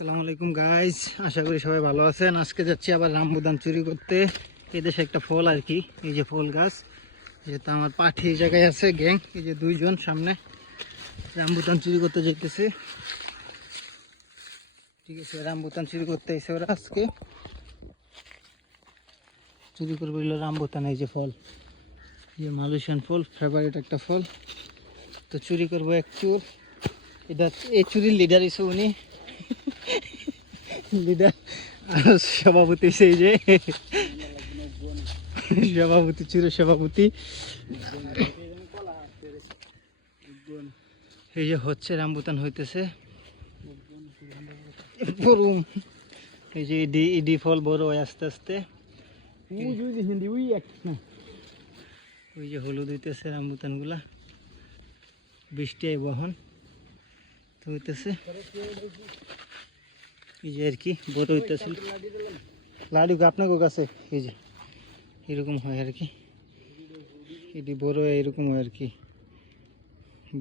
আসসালামু আলাইকুম গাইস, আশা করি সবাই ভালো আছেন। আজকে যাচ্ছি আবার রামবুতান চুরি করতে। এই দেশে একটা ফল আর কি, এই যে ফল গাছ, যেহেতু আমার পাঠি এই জায়গায় আছে গ্যাং, এই যে দুইজন সামনে রামবুতান চুরি করতে যেতেছে। ঠিক আছে, রামবুতান চুরি করতে এসে ওরা আজকে চুরি করবে হলো রামবুতান। এই যে ফল, এই যে মালয়েশিয়ান ফল, ফেভারিট একটা ফল। তো চুরি করবো এক চুর। এটা এই চুরির লিডার হিসেবে উনি লিডার আর সভাপতি, সেই যে সভাপতি, চুরের সভাপতি। এই যে হচ্ছে রামবুতান হইতেছে। এই যে ইডি ইডি ফল বড় হয় আস্তে আস্তে। ওই যে হলুদ হইতেছে রামবুতান গুলা, বৃষ্টি আই বহন তো হইতেছে। এই যে আর কি বড় হইতেছে লাডু আপনার কাছে, এই যে এরকম হয় আর কি। এটি বড় এরকম হয় আর কি,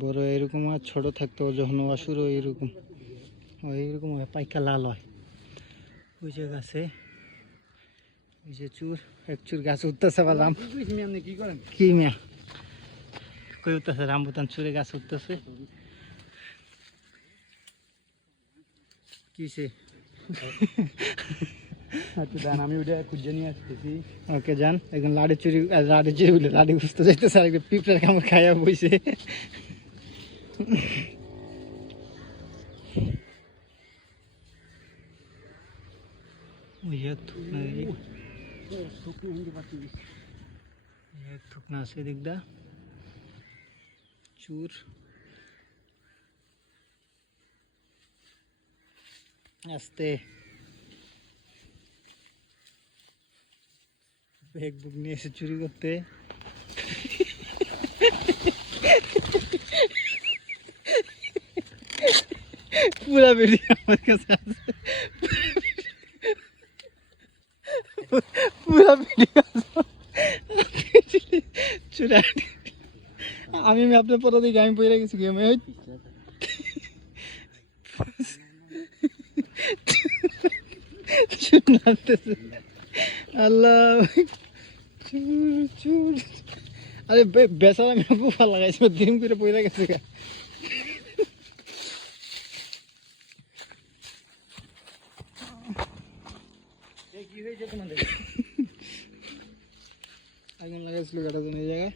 বড় এরকম হয়, ছোট থাকতো যখন অসুর এরকম এইরকম হয়, পাইকা লাল হয়। ওই যে গাছে, ওই যে চুর, এক চুর গাছ উঠতেছে। বললাম কি করেন, কি মিয়া কই উঠতেছে? রামবুতান চুরে গাছ উঠতেছে। কিসে? আচ্ছা যান, আমি ওটা খুঁজে নিয়ে আসতেছি। ওকে যান, একজন লাড়ি চুরি বলে লাড়ি বুঝতে যাইতেছে, আর একটা পিঁপড়ার কামড় খাইয়া বইছে। থুকনা আছে দিকদা চুর। আস্তে ব্যাগ বুক নিয়ে এসে চুরি করতে। পুরা বেরিয়ে আমার কাছে আছে, পুরা বেরিয়ে চুরা। আমি আপনার পরে দিকে আমি পড়ে গেছি গেমে। আল্লাহ, চুর চুর। আরে বেচারা আমি খুব ভালো লাগাইছে, দিন করে পড়ে গেছে। কি হয়েছে তোমাদের? আগুন লাগাইছিল কাটার জন্য এই জায়গায়।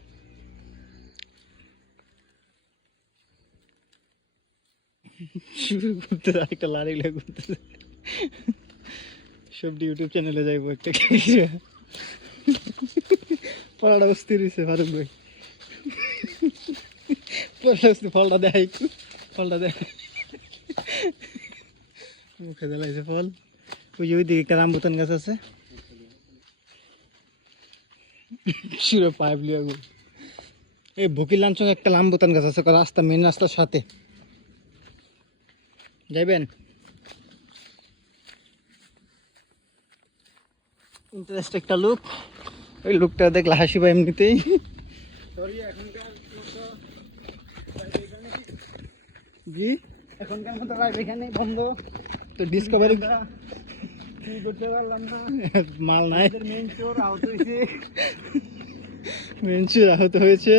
শুরু করতে একটা লাড়ি করতেছে। সব ইউটিউব চ্যানেলে যাইবো একটা। পড়াটা অস্থির হয়েছে ফারুক ভাই, ফলটা দেয় একটু, ফলটা দেয়, মুখে দেলাইছে ফল। ওই যে ওইদিকে একটা রামবুতান গাছ আছে, শিরো পাইপ লিয়ে। এই ভুকির সঙ্গে একটা রামবুতান গাছ আছে, রাস্তা মেন রাস্তার সাথে যাইবেন। ইন্টারেস্ট একটা লুক, ওই লুকটা দেখলে হাসিবা এমনিতেই। জি এখনকার মতো লাইভ এখানে বন্ধ। তো ডিসকভারি করতে পারলাম না, মাল নাই। মেন চোর আহত হয়েছে,